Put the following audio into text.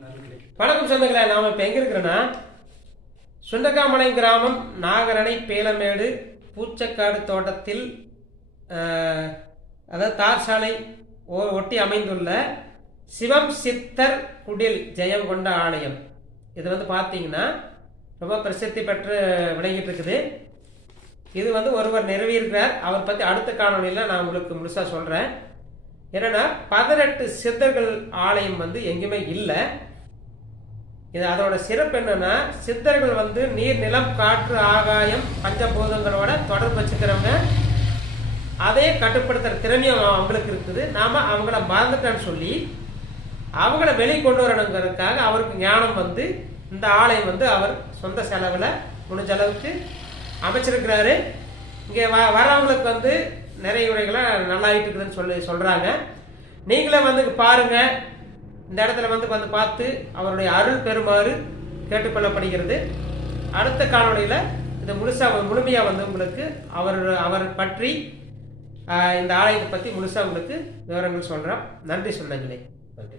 வணக்கம் சொந்தங்களே, நாம் இப்போ எங்கே இருக்கிறோன்னா சுண்டக்காமலை கிராமம் நாகரணை பேலமேடு பூச்சக்காடு தோட்டத்தில் அதாவது தார் சாலை ஒட்டி அமைந்துள்ள சிவம் சித்தர் குடில் ஜெயம் கொண்ட ஆலயம். இது வந்து பார்த்தீங்கன்னா ரொம்ப பிரசித்தி பெற்று விளங்கிட்டு இருக்குது. இது வந்து ஒருவர் நிறுவியிருக்கிறார். அவர் பற்றி அடுத்த காணொலியில் நான் உங்களுக்கு முழுசாக சொல்கிறேன். என்னென்னா 18 சித்தர்கள் ஆலயம் வந்து எங்கேயுமே இல்லை. இது அதோட சிறப்பு என்னன்னா, சித்தர்கள் வந்து நீர், நிலம், காற்று, ஆகாயம், பஞ்சபூதங்களோட தொடர்பு வச்சுக்கிறவங்க. அதே கட்டுப்படுத்துகிற திறமையும் அவங்களுக்கு இருக்குது. நாம் அவங்கள மறந்துட்டேன்னு சொல்லி அவங்கள வெளியே கொண்டு வரணுங்கிறதுக்காக அவருக்கு ஞானம் வந்து இந்த ஆலயம் வந்து அவர் சொந்த செலவில் முடிஞ்ச அளவுக்கு அமைச்சிருக்கிறாரு. இங்கே வரவங்களுக்கு வந்து நிறைய உரைகளை நல்லாயிட்டு இருக்குதுன்னு சொல்கிறாங்க. நீங்களே வந்து பாருங்கள். இந்த இடத்துல வந்து பார்த்து அவருடைய அருள் பெறுமாறு கேட்டுக்கொள்ளப்படுகிறது. அடுத்த காணொலியில் இந்த முழுமையாக வந்து உங்களுக்கு அவர் பற்றி இந்த ஆலயத்தை பற்றி முழுசாக உங்களுக்கு விவரங்கள் சொல்கிறோம். நன்றி சொந்தங்களே. நன்றி.